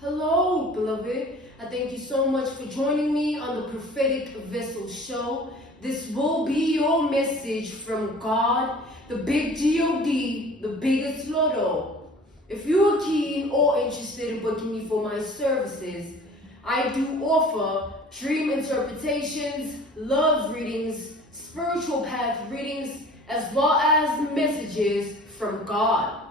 Hello, beloved. I thank you so much for joining me on the Prophetic Vessel Show. This will be your message from God, the big G-O-D, the biggest Lotto. If you are keen or interested in booking me for my services, I do offer dream interpretations, love readings, spiritual path readings, as well as messages from God.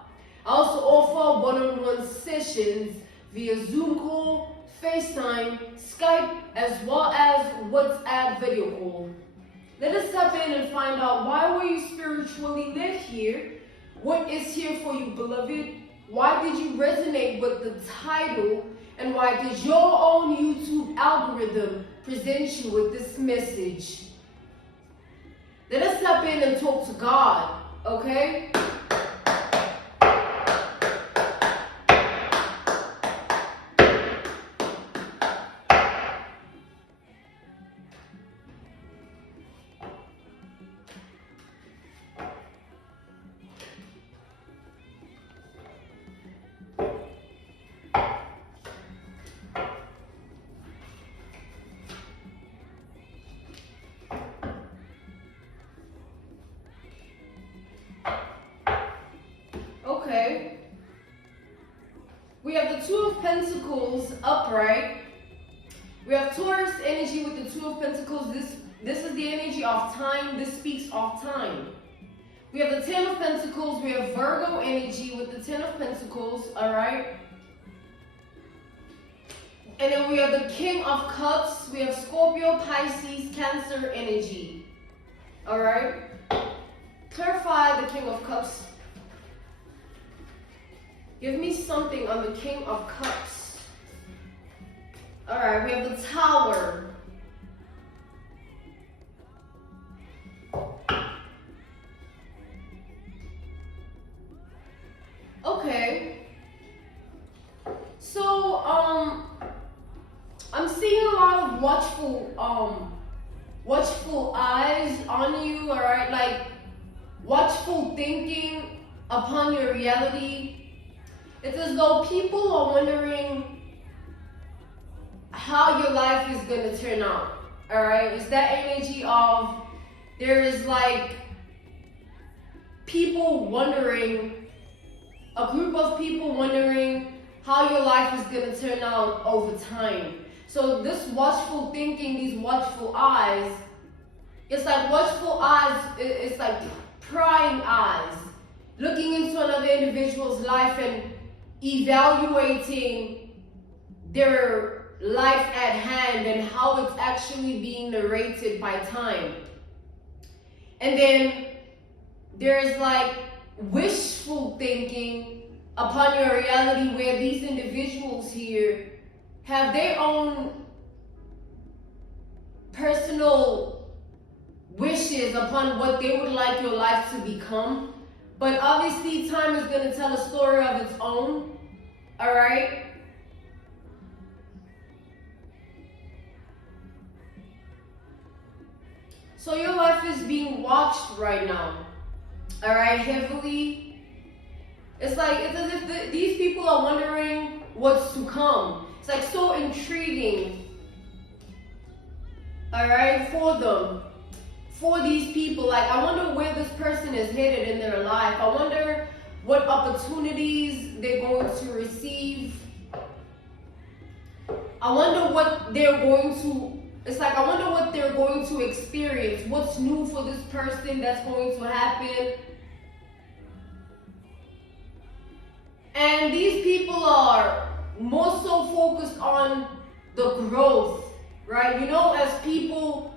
I also offer one-on-one sessions via Zoom call, FaceTime, Skype, as well as WhatsApp video call. Let us step in and find out, why were you spiritually led here? What is here for you, beloved? Why did you resonate with the title? And why did your own YouTube algorithm present you with this message? Let us step in and talk to God, okay? Okay. We have the Two of Pentacles upright. We have Taurus energy with the Two of Pentacles. This is the energy of time. This speaks of time. We have the Ten of Pentacles. We have Virgo energy with the Ten of Pentacles. All right. And then we have the King of Cups. We have Scorpio, Pisces, Cancer energy. All right. Clarify the King of Cups. Give me something on the King of Cups. All right, we have the Tower. Okay. So, I'm seeing a lot of watchful eyes on you, all right? Like watchful thinking upon your reality. It's as though people are wondering how your life is going to turn out, all right? It's that energy of, there is like people wondering, a group of people wondering how your life is going to turn out over time. So this watchful thinking, these watchful eyes, it's like watchful eyes, it's like prying eyes, looking into another individual's life and evaluating their life at hand and how it's actually being narrated by time. And then there's like wishful thinking upon your reality, where these individuals here have their own personal wishes upon what they would like your life to become. But obviously, time is going to tell a story of its own, all right? So your life is being watched right now, all right, heavily. It's like, it's as if these people are wondering what's to come. It's like so intriguing, all right, for them. For these people, like, I wonder where this person is headed in their life. I wonder what opportunities they're going to receive. I wonder what they're going to, it's like, I wonder what they're going to experience. What's new for this person that's going to happen. And these people are more so focused on the growth, right? You know, as people,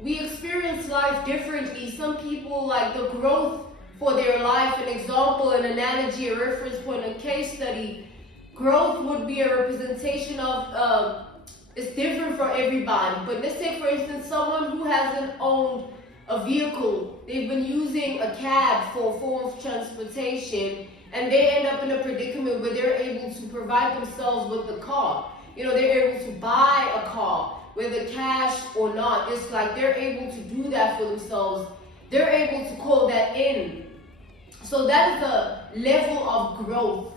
we experience life differently. Some people like the growth for their life, an example, an analogy, a reference point, a case study. Growth would be a representation of, it's different for everybody. But let's take, for instance, someone who hasn't owned a vehicle. They've been using a cab for a form of transportation, and they end up in a predicament where they're able to provide themselves with the car. You know, they're able to buy a car, whether cash or not. It's like they're able to do that for themselves. They're able to call that in. So that is a level of growth,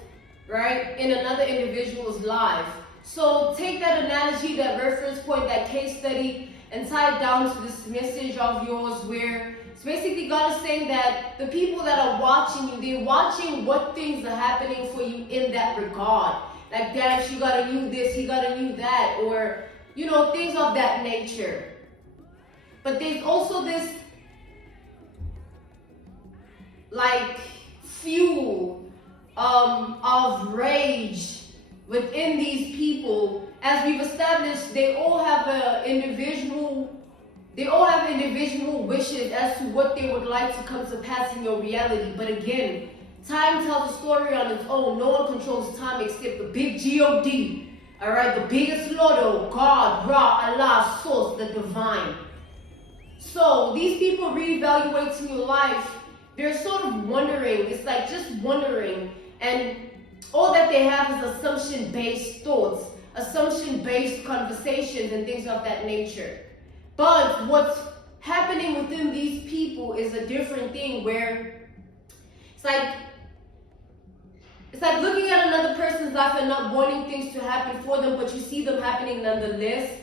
right, in another individual's life. So take that analogy, that reference point, that case study, and tie it down to this message of yours where it's basically God is saying that the people that are watching you, they're watching what things are happening for you in that regard. Like, damn, she got a new this, he got a new that, or, you know, things of that nature. But there's also this, like, fuel of rage within these people. As we've established, they all have individual wishes as to what they would like to come to pass in your reality. But again, time tells a story on its own. No one controls time except the big God. All right, the biggest Lotto, God, Ra, Allah, Source, the divine. So these people reevaluating your life, they're sort of wondering. It's like just wondering, and all that they have is assumption-based thoughts, assumption-based conversations, and things of that nature. But what's happening within these people is a different thing, where it's like looking at another person's life and not wanting things to happen for them, but you see them happening nonetheless.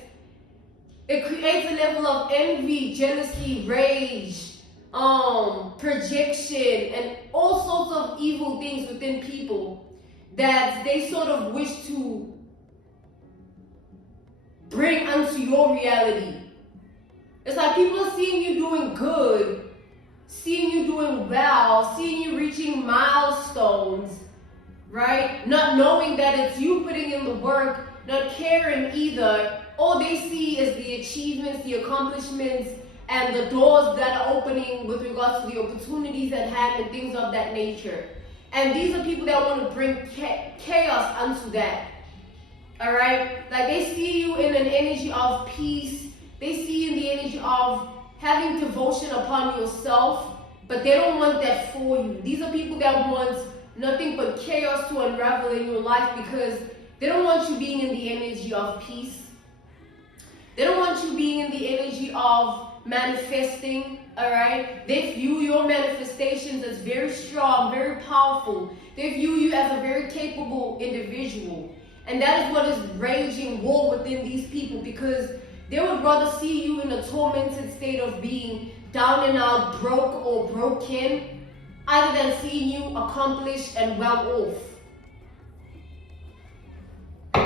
It creates a level of envy, jealousy, rage, projection, and all sorts of evil things within people that they sort of wish to bring unto your reality. It's like people are seeing you doing good, seeing you doing well, seeing you reaching milestones, right? Not knowing that it's you putting in the work, not caring either. All they see is the achievements, the accomplishments, and the doors that are opening with regards to the opportunities at hand and things of that nature. And these are people that want to bring chaos unto that. All right? Like, they see you in an energy of peace. They see you in the energy of having devotion upon yourself, but they don't want that for you. These are people that want nothing but chaos to unravel in your life, because they don't want you being in the energy of peace. They don't want you being in the energy of manifesting, all right? They view your manifestations as very strong, very powerful. They view you as a very capable individual. And that is what is raging war within these people, because they would rather see you in a tormented state of being down and out, broke or broken, other than seeing you accomplished and well off.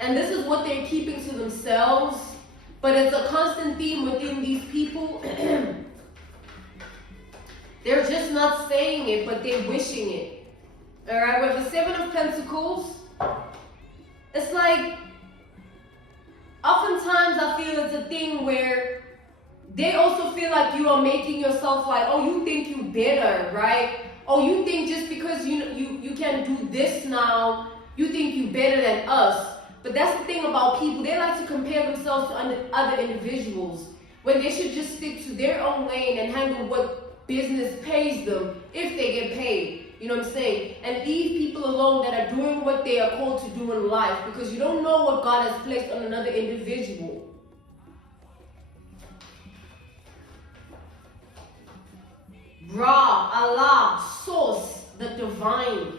And this is what they're keeping to themselves, but it's a constant theme within these people. They're just not saying it, but they're wishing it. All right, with the Seven of Pentacles, it's like, oftentimes I feel it's a thing where they also feel like you are making yourself like, oh, you think you better, right? Oh, you think just because you can do this now, you think you better than us. But that's the thing about people. They like to compare themselves to other individuals when they should just stick to their own lane and handle what business pays them if they get paid. You know what I'm saying? And leave people alone that are doing what they are called to do in life, because you don't know what God has placed on another individual. Ra, Allah, Source, the divine.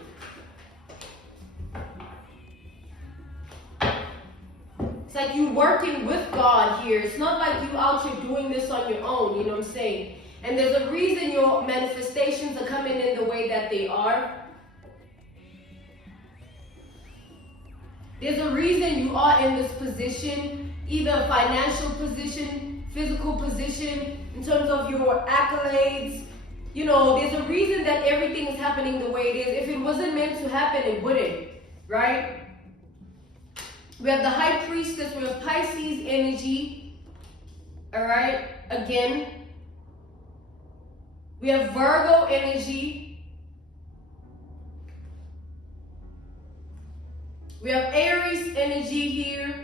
It's like you working with God here. It's not like you out here doing this on your own, you know what I'm saying? And there's a reason your manifestations are coming in the way that they are. There's a reason you are in this position, either financial position, physical position, in terms of your accolades. You know, there's a reason that everything is happening the way it is. If it wasn't meant to happen, it wouldn't, right? We have the High Priestess, we have Pisces energy, all right, again. We have Virgo energy. We have Aries energy here.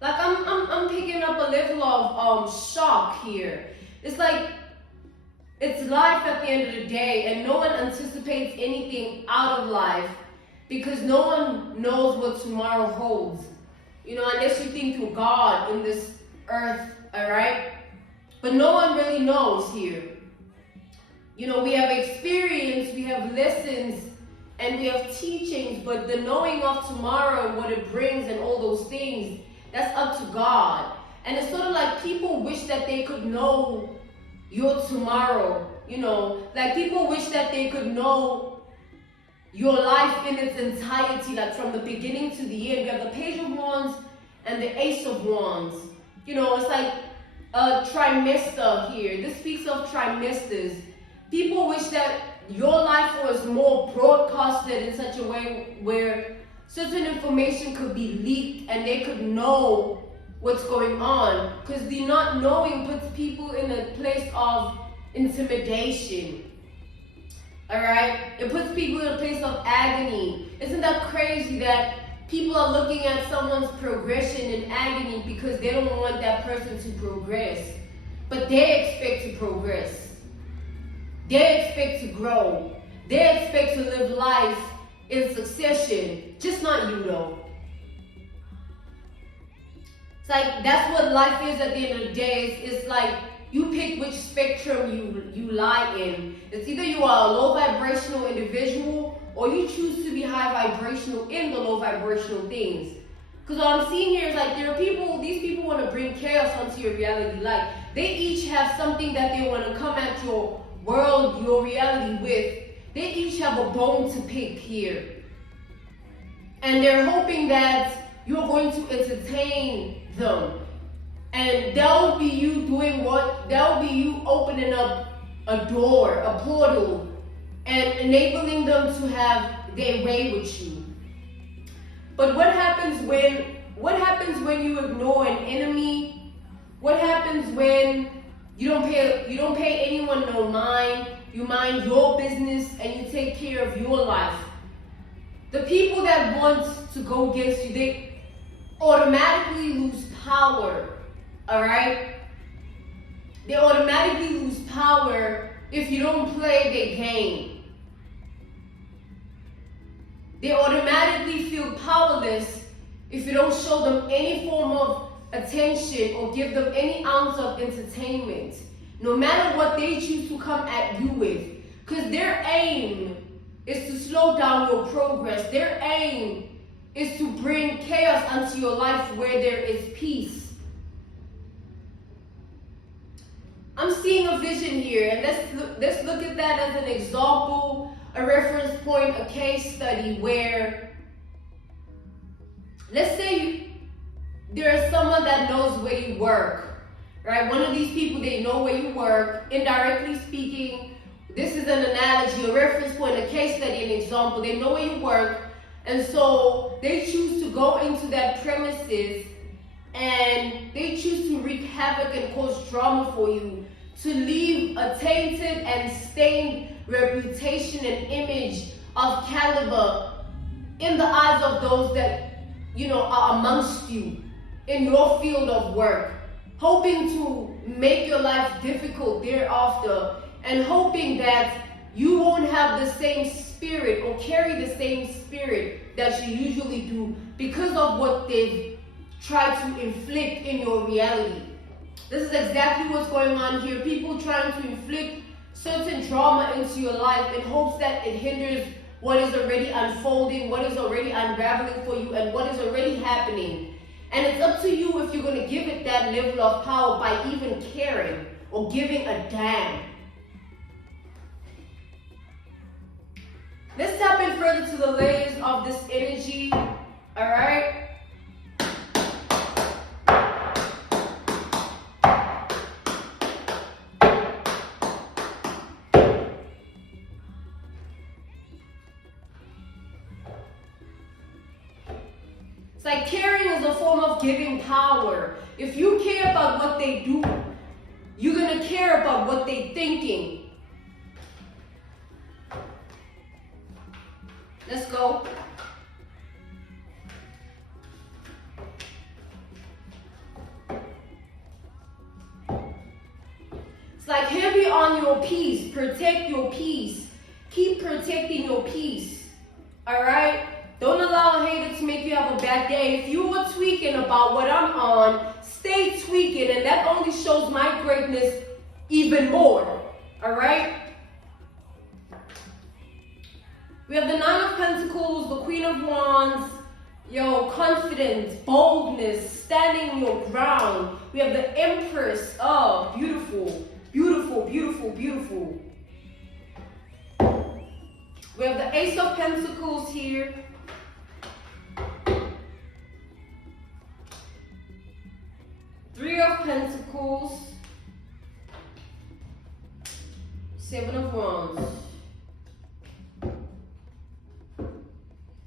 Like, I'm picking up a level of shock here. It's like, it's life at the end of the day, and no one anticipates anything out of life, because no one knows what tomorrow holds. You know, unless you think you're God in this earth, all right? But no one really knows here. You know, we have experience, we have lessons, and we have teachings, but the knowing of tomorrow, what it brings and all those things, that's up to God. And it's sort of like people wish that they could know your tomorrow, you know, like people wish that they could know your life in its entirety, like from the beginning to the end. We have the Page of Wands and the Ace of Wands. You know, it's like a trimester here. This speaks of trimesters. People wish that your life was more broadcasted in such a way where certain information could be leaked and they could know what's going on. Because the not knowing puts people in a place of intimidation. Alright? It puts people in a place of agony. Isn't that crazy that people are looking at someone's progression in agony because they don't want that person to progress? But they expect to progress. They expect to grow. They expect to live life in succession. Just not you though. It's like, that's what life is at the end of the day. It's like, you pick which spectrum you lie in. It's either you are a low vibrational individual or you choose to be high vibrational in the low vibrational things. Because what I'm seeing here is like there are people, these people want to bring chaos onto your reality. Like they each have something that they want to come at your world, your reality with. They each have a bone to pick here. And they're hoping that you're going to entertain them. And that'll be you doing what? That'll be you opening up a door, a portal, and enabling them to have their way with you. But what happens when you ignore an enemy? What happens when you don't pay anyone no mind? You mind your business and you take care of your life. The people that want to go against you, they automatically lose power. Alright? They automatically lose power if you don't play their game. They automatically feel powerless if you don't show them any form of attention or give them any ounce of entertainment. No matter what they choose to come at you with. Because their aim is to slow down your progress. Their aim is to bring chaos onto your life where there is peace. I'm seeing a vision here, and let's look at that as an example, a reference point, a case study where, let's say there is someone that knows where you work, right? One of these people, they know where you work. Indirectly speaking, this is an analogy, a reference point, a case study, an example. They know where you work, and so they choose to go into that premises and they choose to wreak havoc and cause drama for you, to leave a tainted and stained reputation and image of caliber in the eyes of those that, you know, are amongst you in your field of work, hoping to make your life difficult thereafter, and hoping that you won't have the same spirit or carry the same spirit that you usually do because of what they've tried to inflict in your reality. This is exactly what's going on here. People trying to inflict certain drama into your life in hopes that it hinders what is already unfolding, what is already unraveling for you, and what is already happening. And it's up to you if you're going to give it that level of power by even caring or giving a damn. Let's tap in further to the layers of this energy, all right? It's like caring is a form of giving power. If you care about what they do, you're going to care about what they're thinking. Let's go. It's like heavy on your peace. Protect your peace. Keep protecting your peace. All right? Don't allow a hater to make you have a bad day. If you were tweaking about what I'm on, stay tweaking, and that only shows my greatness even more. All right? We have the Nine of Pentacles, the Queen of Wands, your confidence, boldness, standing your ground. We have the Empress. Oh, beautiful, beautiful, beautiful, beautiful. We have the Ace of Pentacles here. Three of Pentacles. Seven of Wands.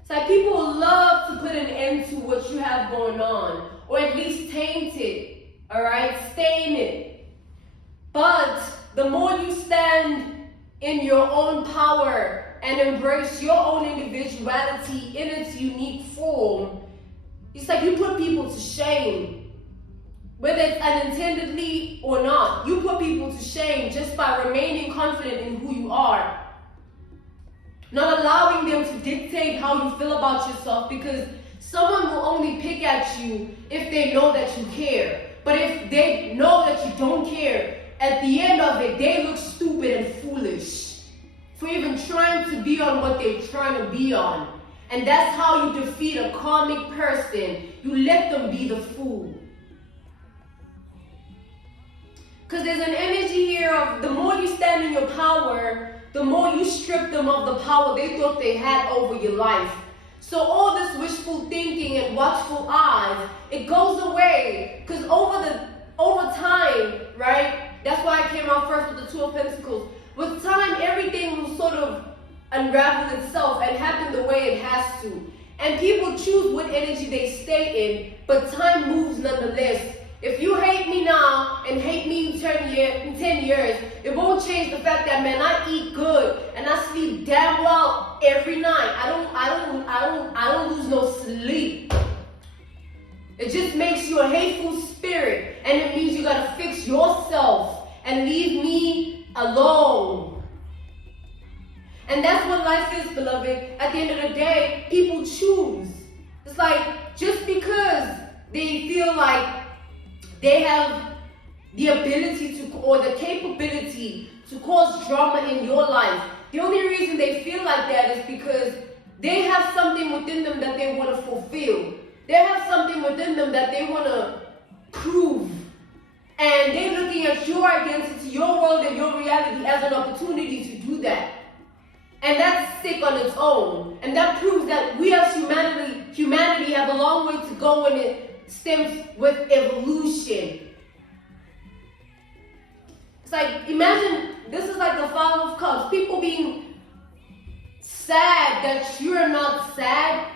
It's like people love to put an end to what you have going on, or at least taint it, all right? Stain it. But the more you stand in your own power and embrace your own individuality in its unique form, it's like you put people to shame. Whether it's unintendedly or not, you put people to shame just by remaining confident in who you are. Not allowing them to dictate how you feel about yourself, because someone will only pick at you if they know that you care. But if they know that you don't care, at the end of it, they look stupid and foolish for even trying to be on what they're trying to be on. And that's how you defeat a karmic person. You let them be the fool. Because there's an energy here of the more you stand in your power, the more you strip them of the power they thought they had over your life. So all this wishful thinking and watchful eyes, it goes away. Because over time, right? That's why I came out first with the Two of Pentacles. With time, everything will sort of unravel itself and happen the way it has to. And people choose what energy they stay in, but time moves nonetheless. If you hate me now and hate me in 10 years, it won't change the fact that, man, I eat good and I sleep damn well every night. I don't lose no sleep. It just makes you a hateful spirit, and it means you gotta fix yourself and leave me alone. And that's what life is, beloved. At the end of the day, people choose. It's like, just because they feel like they have the ability to, or the capability to cause drama in your life, the only reason they feel like that is because they have something within them that they want to fulfill. They have something within them that they want to prove. And they're looking at your identity, your world, and your reality as an opportunity to do that. And that's sick on its own. And that proves that we as humanity have a long way to go when it stems with evolution. It's like, imagine, this is like the Five of Cups. People being sad that you're not sad.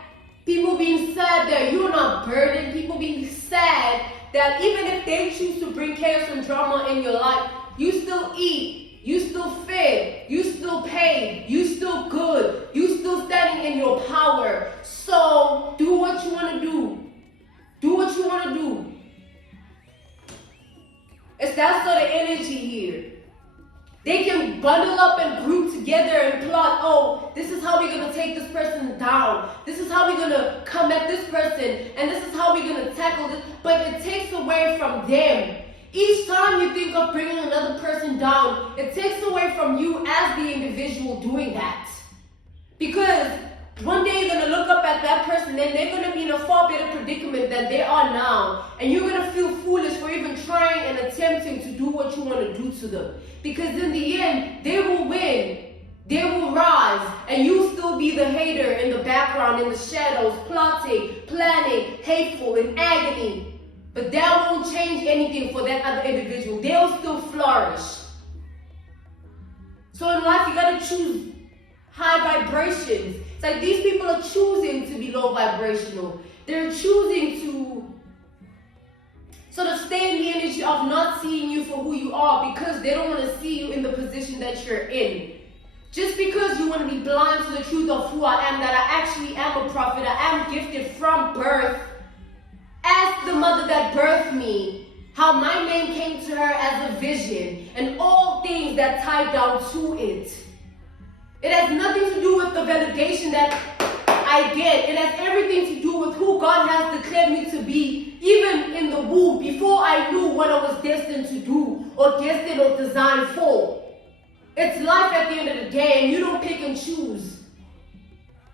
People being sad that you're not burdened. People being sad that even if they choose to bring chaos and drama in your life, you still eat, you still fed, you still paid, you still good, you still standing in your power. So do what you want to do. Do what you want to do. It's that sort of energy here. They can bundle up and group together and plot, oh, this is how we're going to take this person down. This is how we're going to come at this person. And this is how we're going to tackle this. But it takes away from them. Each time you think of bringing another person down, it takes away from you as the individual doing that. Because one day you're going to look up at that person and they're going to be in a far better predicament than they are now. And you're going to feel foolish for even trying and attempting to do what you want to do to them. Because in the end, they will win. They will rise. And you'll still be the hater in the background, in the shadows, plotting, planning, hateful, in agony. But that won't change anything for that other individual. They'll still flourish. So in life, you got to choose high vibrations. It's like these people are choosing to be low vibrational. They're choosing to sort of stay in the energy of not seeing you for who you are because they don't want to see you in the position that you're in. Just because you want to be blind to the truth of who I am, that I actually am a prophet, I am gifted from birth. Ask the mother that birthed me how my name came to her as a vision and all things that tie down to it. It has nothing to do with the validation that I get. It has everything to do with who God has declared me to be even in the womb, before I knew what I was destined to do or destined or designed for. It's life at the end of the day, and you don't pick and choose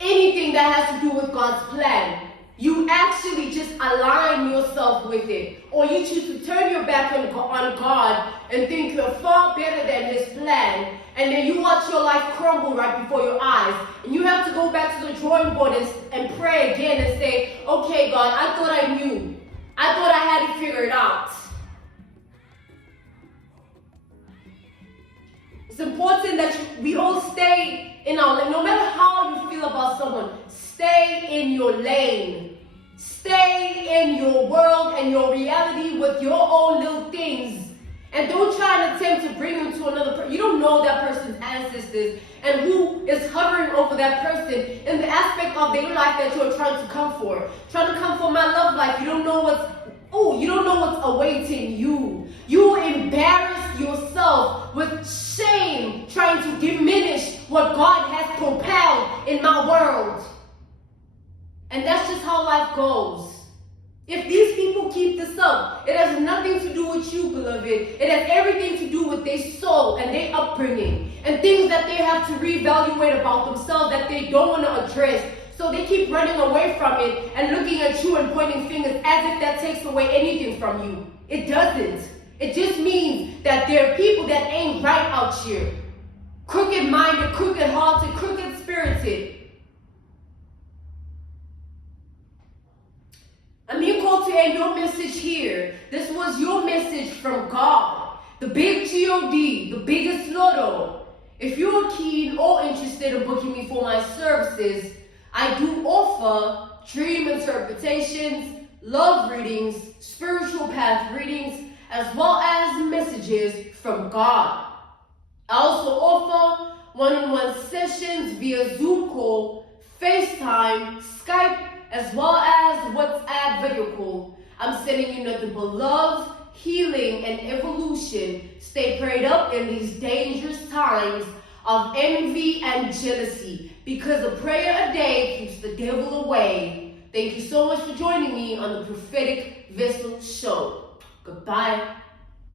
anything that has to do with God's plan. You actually just align yourself with it, or you choose to turn your back on God and think you're far better than His plan, and then you watch your life crumble right before your eyes, and you have to go back to the drawing board and pray again and say, okay, God, I thought I knew. I thought I had it figured out. It's important that we all stay in our lane. No matter how you feel about someone, stay in your lane. Stay in your world and your reality with your own little things. And don't try and attempt to bring them to another person. You don't know that person's ancestors and who is hovering over that person in the aspect of their life that you're trying to come for. Trying to come for my love life. You don't know what's awaiting you. You embarrass yourself with shame trying to diminish what God has propelled in my world. And that's just how life goes. If these people keep this up, it has nothing to do with you, beloved. It has everything to do with their soul and their upbringing and things that they have to reevaluate about themselves that they don't want to address. So they keep running away from it and looking at you and pointing fingers as if that takes away anything from you. It doesn't. It just means that there are people that ain't right out here. Crooked-minded, crooked-hearted, crooked-spirited. I'm being called to end your message here. This was your message from God. The big G-O-D, the biggest lotto. If you're keen or interested in booking me for my services, I do offer dream interpretations, love readings, spiritual path readings, as well as messages from God. I also offer one-on-one sessions via Zoom call, FaceTime, Skype, as well as WhatsApp video call. I'm sending you nothing but love, healing, and evolution. Stay prayed up in these dangerous times of envy and jealousy, because a prayer a day keeps the devil away. Thank you so much for joining me on the Prophetic Vessel Show. Goodbye.